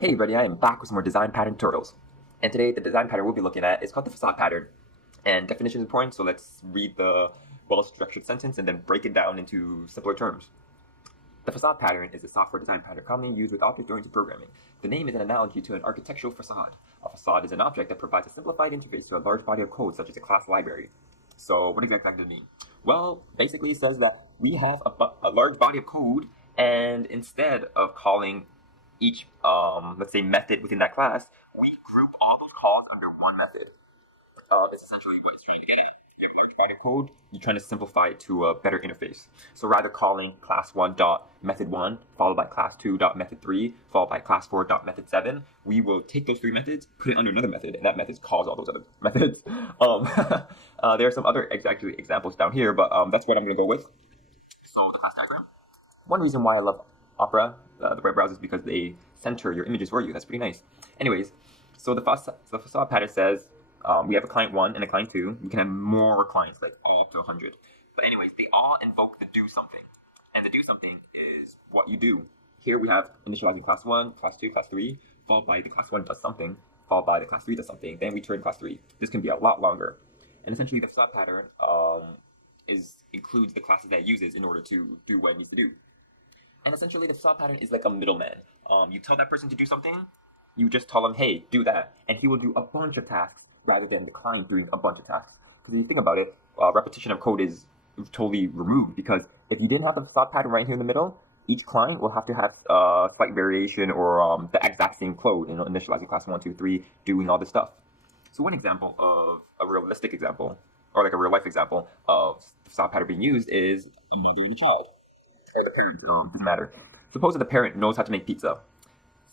Hey everybody, I am back with some more design pattern tutorials. And today the design pattern we'll be looking at is called the facade pattern. And definition is important, so let's read the well-structured sentence and then break it down into simpler terms. The facade pattern is a software design pattern commonly used with object-oriented programming. The name is an analogy to an architectural facade. A facade is an object that provides a simplified interface to a large body of code, such as a class library. So what exactly does it mean? Well, basically it says that we have a large body of code, and instead of calling each, let's say, method within that class, we group all those calls under one method. It's essentially what it's trying to get at. You have a large body of code, you're trying to simplify it to a better interface. So rather calling class 1 dot method 1, followed by class 2 dot method 3, followed by class 4 dot method 7, we will take those three methods, put it under another method, and that method calls all those other methods. There are some other examples down here, but that's what I'm going to go with. So the class diagram. One reason why I love Opera, the web browser, is because they center your images for you. That's pretty nice. Anyways, so the facade pattern says we have a client 1 and a client 2. We can have more clients, like all up to 100. But anyways, they all invoke the do something. And the do something is what you do. Here we have initializing class 1, class 2, class 3, followed by the class 1 does something, followed by the class 3 does something. Then we turn class 3. This can be a lot longer. And essentially the facade pattern includes the classes that it uses in order to do what it needs to do. And essentially, the facade pattern is like a middleman. You tell that person to do something, you just tell them, hey, do that. And he will do a bunch of tasks rather than the client doing a bunch of tasks. Because if you think about it, repetition of code is totally removed. Because if you didn't have the facade pattern right here in the middle, each client will have to have slight variation or the exact same code, initializing class 1, 2, 3, doing all this stuff. So one example of a realistic example, or like a real life example of the facade pattern being used is a mother and a child or the parent, doesn't matter. Suppose that the parent knows how to make pizza.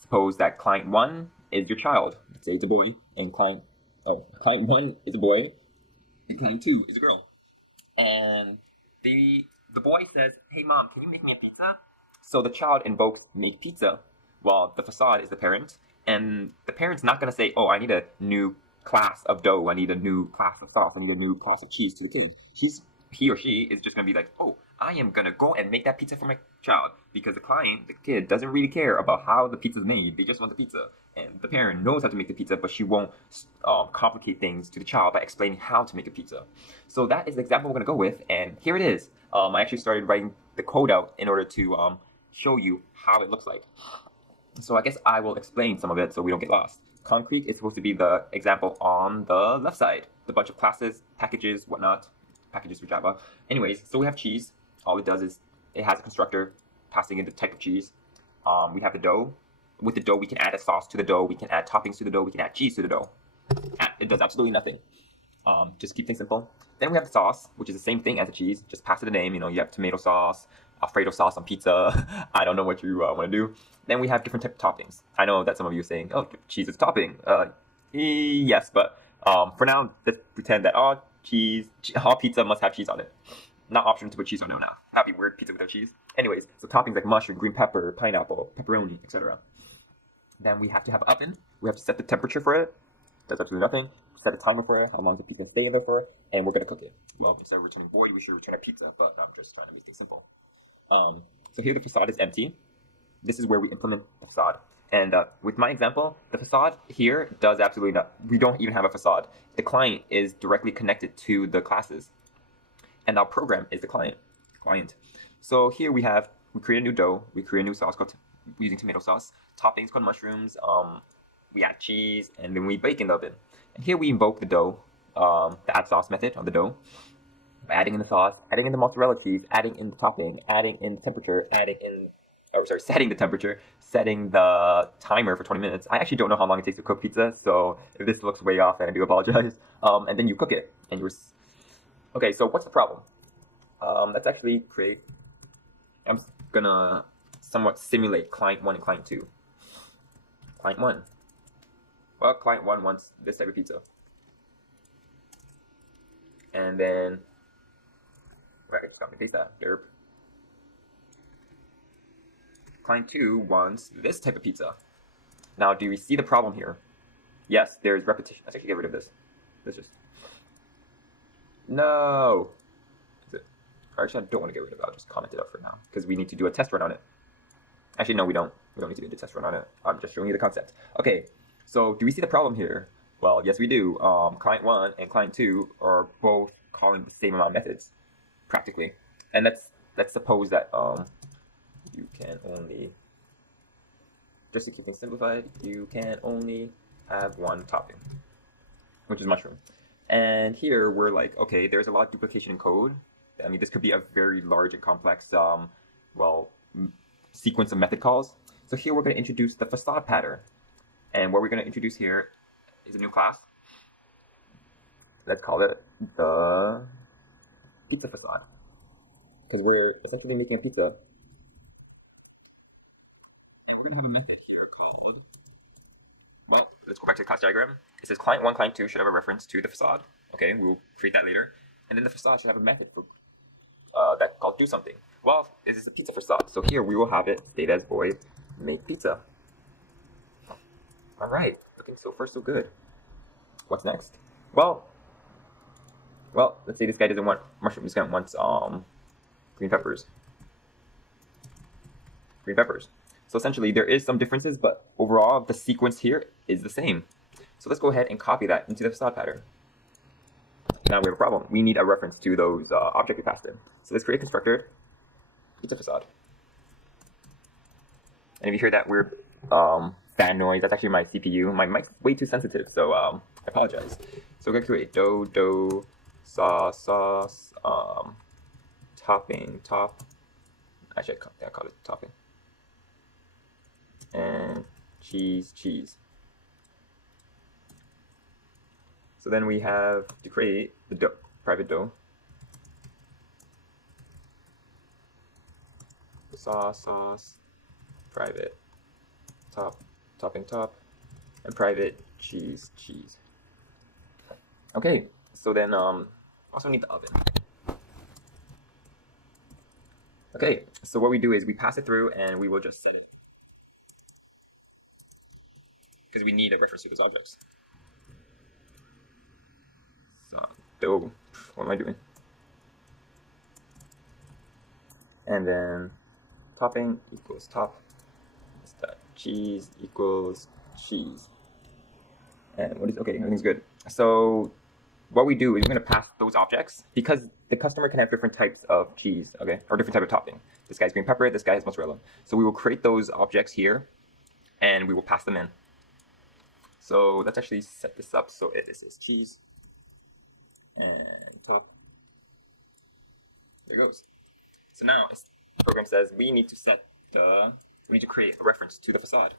Suppose that client 1 is your child. Let's say it's a boy, and client 1 is a boy, and client 2 is a girl. And the boy says, hey mom, can you make me a pizza? So the child invokes make pizza, while the facade is the parent, and the parent's not gonna say, oh, I need a new class of dough, I need a new class of sauce, I need a new class of cheese to the kid. He or she is just gonna be like, oh, I am gonna go and make that pizza for my child, because the client, the kid, doesn't really care about how the pizza's made. They just want the pizza, and the parent knows how to make the pizza, but she won't complicate things to the child by explaining how to make a pizza. So that is the example we're gonna go with, and here it is. I actually started writing the code out in order to show you how it looks like. So I guess I will explain some of it so we don't get lost. Concrete is supposed to be the example on the left side. The bunch of classes, packages, whatnot. Packages for Java. Anyways, so we have cheese. All it does is it has a constructor passing in the type of cheese. We have the dough. With the dough, we can add a sauce to the dough. We can add toppings to the dough. We can add cheese to the dough. It does absolutely nothing. Just keep things simple. Then we have the sauce, which is the same thing as the cheese. Just pass it a name. You have tomato sauce, Alfredo sauce on pizza. I don't know what you want to do. Then we have different type of toppings. I know that some of you are saying, oh, cheese is topping. Yes, but for now, let's pretend that all pizza must have cheese on it. Not optional to put cheese on it now. That'd be weird, pizza without cheese. Anyways, so toppings like mushroom, green pepper, pineapple, pepperoni, etc. Then we have to have an oven. We have to set the temperature for it. Does absolutely nothing. Set a timer for it, how long the pizza can stay in there for, and we're gonna cook it. Well, instead of returning boy, we should return a pizza, but I'm just trying to make things simple. So here the facade is empty. This is where we implement the facade. And with my example, the facade here does absolutely not. We don't even have a facade. The client is directly connected to the classes, and our program is the client. So here we create a new dough. We create a new sauce called using tomato sauce. Toppings called mushrooms. We add cheese, and then we bake in the oven. And here we invoke the dough, the add sauce method on the dough. Adding in the sauce, adding in the mozzarella cheese, adding in the topping, adding in the temperature, setting the temperature, setting the timer for 20 minutes. I actually don't know how long it takes to cook pizza, so if this looks way off, I do apologize. And then you cook it, and okay, so what's the problem? Let's actually create, I'm gonna somewhat simulate client 1 and client 2. Client 1. Well, client 1 wants this type of pizza. And then, right, just copy and paste that, derp. Client 2 wants this type of pizza. Now, do we see the problem here? Yes, there's repetition. Let's actually get rid of this. No! Or actually, I don't want to get rid of it. I'll just comment it up for now, because we need to do a test run on it. Actually, no, we don't. We don't need to do the test run on it. I'm just showing you the concept. Okay, so do we see the problem here? Well, yes, we do. Client 1 and client 2 are both calling the same amount of methods, practically. And let's suppose that you can only, just to keep things simplified, you can only have one topping, which is mushroom. And here we're like, okay, there's a lot of duplication in code. I mean, this could be a very large and complex, sequence of method calls. So here we're going to introduce the facade pattern. And what we're going to introduce here is a new class. Let's call it the pizza facade, because we're essentially making a pizza. And we're going to have a method here called, well, let's go back to the class diagram. It says client 1, client 2 should have a reference to the facade. Okay, we'll create that later. And then the facade should have a method for that called do something. Well, this is a pizza facade, so here we will have it state as void make pizza. All right, looking so far so good. What's next? Well, let's say this guy doesn't want mushrooms. This guy wants green peppers. Green peppers. So essentially, there is some differences, but overall, the sequence here is the same. So let's go ahead and copy that into the facade pattern. Now we have a problem. We need a reference to those objects we passed in. So let's create a constructor pizza facade. And if you hear that weird fan noise, that's actually my CPU. My mic's way too sensitive, so I apologize. So we're gonna create dough, sauce, topping, top. Actually, I call it topping. And cheese. So then we have to create the dough, private dough. Sauce, private, topping, and private cheese. Okay, so then also need the oven. Okay, so what we do is we pass it through and we will just set it, because we need a reference to those objects. So dough, what am I doing? And then topping equals top. Cheese equals cheese. And what is, okay, everything's good. So what we do is we're going to pass those objects, because the customer can have different types of cheese, okay, or different type of topping. This guy's green pepper, this guy has mozzarella. So we will create those objects here, and we will pass them in. So let's actually set this up so this is cheese and top. There it goes. So now the program says we need to create a reference to the facade.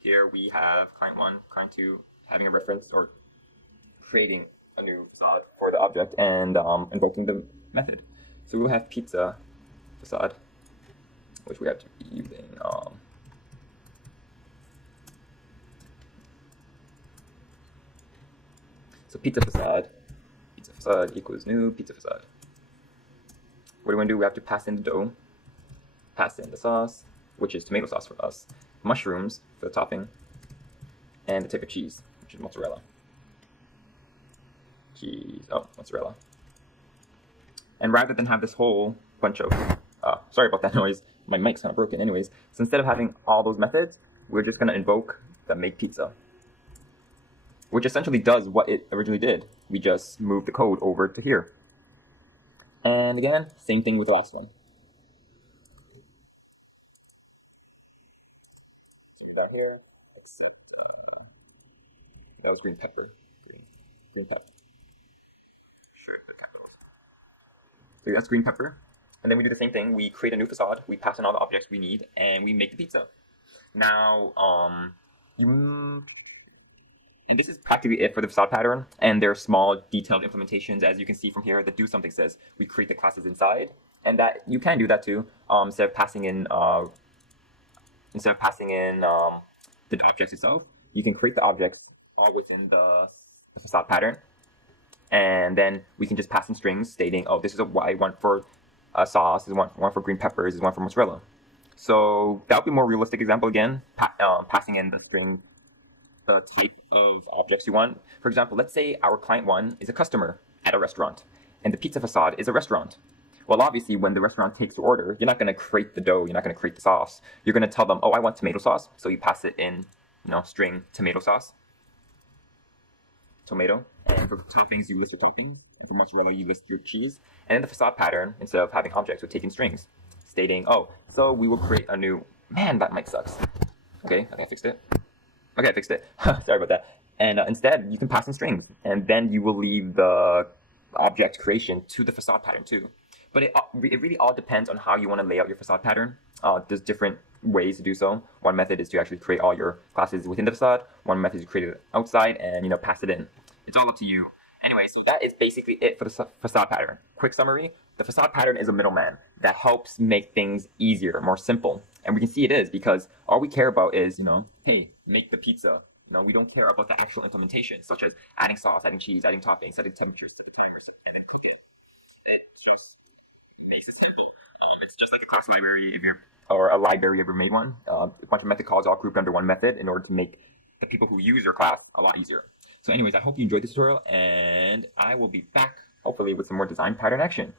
Here we have client 1, client 2 having a reference or creating a new facade for the object and invoking the method. So we'll have pizza facade, which we have to be using so pizza facade equals new pizza facade. What do we want to do? We have to pass in the dough, pass in the sauce, which is tomato sauce for us, mushrooms for the topping, and the type of cheese, which is mozzarella. Mozzarella. And rather than have this whole bunch of, sorry about that noise, my mic's kind of broken anyways, so instead of having all those methods, we're just going to invoke the make pizza, which essentially does what it originally did. We just moved the code over to here. And again, same thing with the last one. So down here, except that was green pepper. Green pepper. Sure, the capitals. So that's green pepper. And then we do the same thing. We create a new facade. We pass in all the objects we need, and we make the pizza. Now, and this is practically it for the facade pattern, and there are small detailed implementations. As you can see from here, the do something says we create the classes inside, and that you can do that too. Instead of passing in the objects itself, you can create the objects all within the facade pattern, and then we can just pass in strings stating, oh, this is what I want for sauce, this is one for green peppers, this is one for mozzarella. So that would be a more realistic example again, passing in the string type of objects you want. For example, let's say our client 1 is a customer at a restaurant, and the pizza facade is a restaurant. Well, obviously, when the restaurant takes your order, you're not going to create the dough. You're not going to create the sauce. You're going to tell them, oh, I want tomato sauce. So you pass it in, string tomato sauce, tomato. And for toppings, you list your topping. And for mozzarella, you list your cheese. And in the facade pattern, instead of having objects, we're taking strings, stating, oh, so we will create a new, man, that mic sucks. Okay, I think I fixed it. Okay, I fixed it. Sorry about that. And instead, you can pass in strings. And then you will leave the object creation to the facade pattern too. But it really all depends on how you want to lay out your facade pattern. There's different ways to do so. One method is to actually create all your classes within the facade. One method is to create it outside and pass it in. It's all up to you. Anyway, so that is basically it for the facade pattern. Quick summary, the facade pattern is a middleman that helps make things easier, more simple. And we can see it is because all we care about is, hey, make the pizza. We don't care about the actual implementation, such as adding sauce, adding cheese, adding toppings, adding temperatures to the timers, and then cooking. It just makes it simple. It's just like a class library or a library if you ever made one. A bunch of method calls all grouped under one method in order to make the people who use your class a lot easier. So anyways, I hope you enjoyed this tutorial, and I will be back hopefully with some more design pattern action.